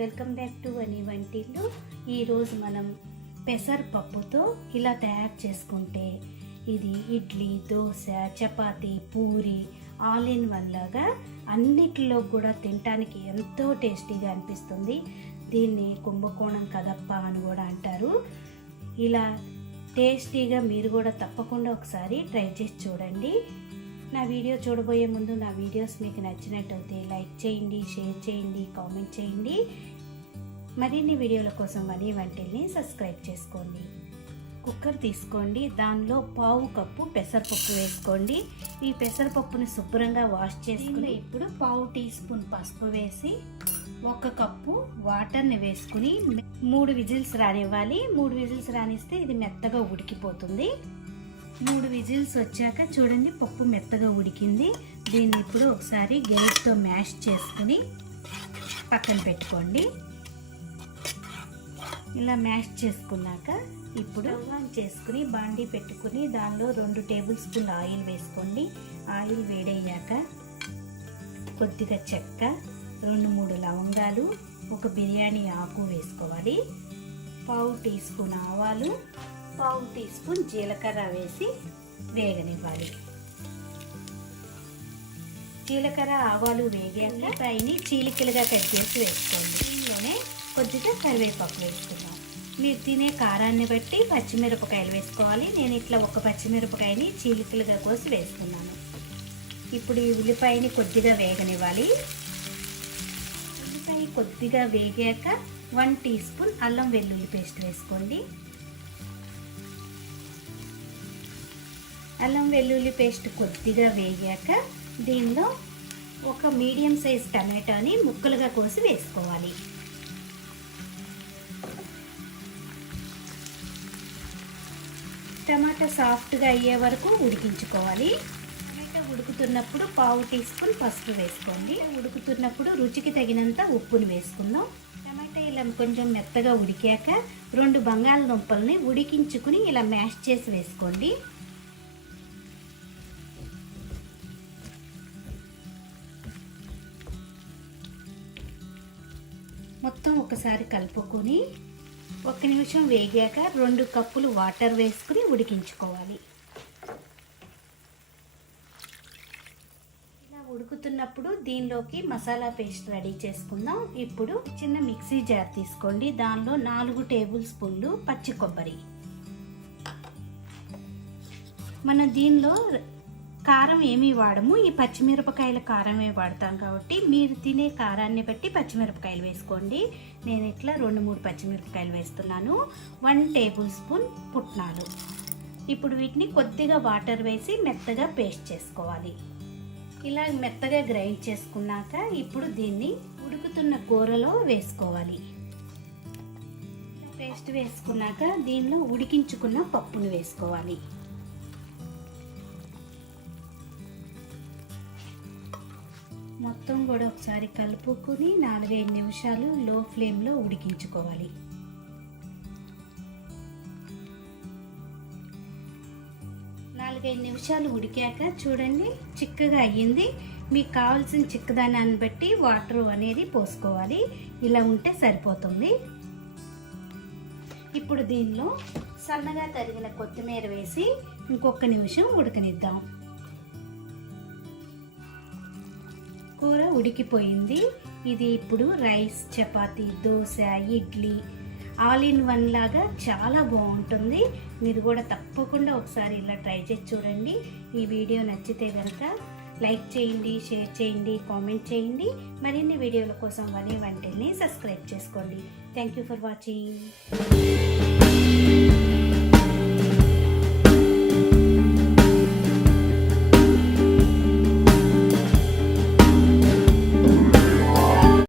Welcome back to వని వంటిల్లు. ఈరోజు మనం పెసరపప్పుతో ఇలా తయారు చేసుకుంటే ఇది idli, dosa, chapati, puri all in one లాగా అన్నిటిలో కూడా తినడానికి ఎంతో టేస్టీగా అనిపిస్తుంది. దీన్ని కుంభకోణం కదప్ప అని కూడా అంటారు. ఇలా టేస్టీగా మీరు కూడా తప్పకుండా ఒకసారి ట్రై చేసి చూడండి. నా వీడియో చూడబోయే ముందు నా వీడియోస్ మీకు నచ్చినట్టయితే లైక్ చేయండి, షేర్ చేయండి, కామెంట్ చేయండి. మరిన్ని వీడియోల కోసం వని వంటిల్ని సబ్స్క్రైబ్ చేసుకోండి. కుక్కర్ తీసుకోండి, దానిలో పావు కప్పు పెసరపప్పు వేసుకోండి. ఈ పెసరపప్పుని శుభ్రంగా వాష్ చేసుకుని ఇప్పుడు పావు టీ స్పూన్ పసుపు వేసి 1 కప్పు వాటర్ని వేసుకుని 3 విజిల్స్ రానివ్వాలి. 3 విజిల్స్ రానిస్తే ఇది మెత్తగా ఉడికిపోతుంది. 3 విజిల్స్ వచ్చాక చూడండి పప్పు మెత్తగా ఉడికింది. దీన్ని ఇప్పుడు ఒకసారి గెరిటతో మ్యాష్ చేసుకుని పక్కన పెట్టుకోండి. ఇలా మ్యాష్ చేసుకున్నాక ఇప్పుడు ఆన్ చేసుకుని బాండీ పెట్టుకుని దానిలో 2 టేబుల్ స్పూన్ల ఆయిల్ వేసుకోండి. ఆయిల్ వేడయ్యాక కొద్దిగా చెక్క, 2-3 లవంగాలు, 1 బిర్యానీ ఆకు వేసుకోవాలి. పావు టీ స్పూన్ ఆవాలు, పావు టీ స్పూన్ జీలకర్ర వేసి వేగనివ్వాలి. జీలకర్ర ఆవాలు వేగాక పైని చీలికలుగా కట్ చేసి వేసుకోండి. దీనిలోనే కొద్దిగా కరివేపాకు వేసుకుందాం. మీరు తినే కారాన్ని బట్టి పచ్చిమిరపకాయలు వేసుకోవాలి. నేను ఇట్లా 1 పచ్చిమిరపకాయని చీలికలుగా కోసి వేసుకున్నాను. ఇప్పుడు ఈ ఉల్లిపాయని కొద్దిగా వేగనివ్వాలి. ఉల్లిపాయ కొద్దిగా వేగాక 1 టీ స్పూన్ అల్లం వెల్లుల్లి పేస్ట్ వేసుకోండి. అల్లం వెల్లుల్లి పేస్ట్ కొద్దిగా వేగాక దీనిలో 1 మీడియం సైజ్ టమాటాని ముక్కలుగా కోసి వేసుకోవాలి. టమాటా సాఫ్ట్గా అయ్యే వరకు ఉడికించుకోవాలి. టమాటా ఉడుకుతున్నప్పుడు పావు టీ స్పూన్ పసుపు వేసుకోండి. ఉడుకుతున్నప్పుడు రుచికి తగినంత ఉప్పుని వేసుకుందాం. టమాటా ఇలా కొంచెం మెత్తగా ఉడికాక 2 బంగాళదుంపల్ని ఉడికించుకుని ఇలా మ్యాష్ చేసి వేసుకోండి. మొత్తం ఒకసారి కలుపుకొని 1 నిమిషం వేగాక 2 కప్పులు వాటర్ వేసుకుని ఉడికించుకోవాలి. ఇలా ఉడుకుతున్నప్పుడు దీనిలోకి మసాలా పేస్ట్ రెడీ చేసుకుందాం. ఇప్పుడు చిన్న మిక్సీ జార్ తీసుకోండి. దానిలో 4 టేబుల్ స్పూన్లు పచ్చి కొబ్బరి. మనం దీనిలో కారం ఏమీ వాడము, ఈ పచ్చిమిరపకాయల కారమే వాడతాం కాబట్టి మీరు తినే కారాన్ని బట్టి పచ్చిమిరపకాయలు వేసుకోండి. నేను ఇట్లా 2-3 పచ్చిమిరపకాయలు వేస్తున్నాను. 1 టేబుల్ స్పూన్ పుట్నాలు. ఇప్పుడు వీటిని కొద్దిగా వాటర్ వేసి మెత్తగా పేస్ట్ చేసుకోవాలి. ఇలా మెత్తగా గ్రైండ్ చేసుకున్నాక ఇప్పుడు దీన్ని ఉడుకుతున్న కూరలో వేసుకోవాలి. పేస్ట్ వేసుకున్నాక దీనిలో ఉడికించుకున్న పప్పును వేసుకోవాలి. మొత్తం కూడా ఒకసారి కలుపుకొని 4-5 నిమిషాలు లో ఫ్లేమ్లో ఉడికించుకోవాలి. నిమిషాలు ఉడికాక చూడండి చిక్కగా అయ్యింది. మీకు కావాల్సిన చిక్కదనాన్ని బట్టి వాటర్ అనేది పోసుకోవాలి. ఇలా ఉంటే సరిపోతుంది. ఇప్పుడు దీనిలో సన్నగా తరిగిన కొత్తిమీర వేసి ఇంకొక నిమిషం ఉడకనిద్దాం. కూర ఉడికిపోయింది. ఇది ఇప్పుడు rice, chapati, dosa, idli all in one లాగా చాలా బాగుంటుంది. మీరు కూడా తప్పకుండా ఒకసారి ఇలా ట్రై చేసి చూడండి. ఈ వీడియో నచ్చితే కనుక లైక్ చేయండి, షేర్ చేయండి, కామెంట్ చేయండి. మరిన్ని వీడియోల కోసం వని వంటిల్ని సబ్స్క్రైబ్ చేసుకోండి. Thank you for watching.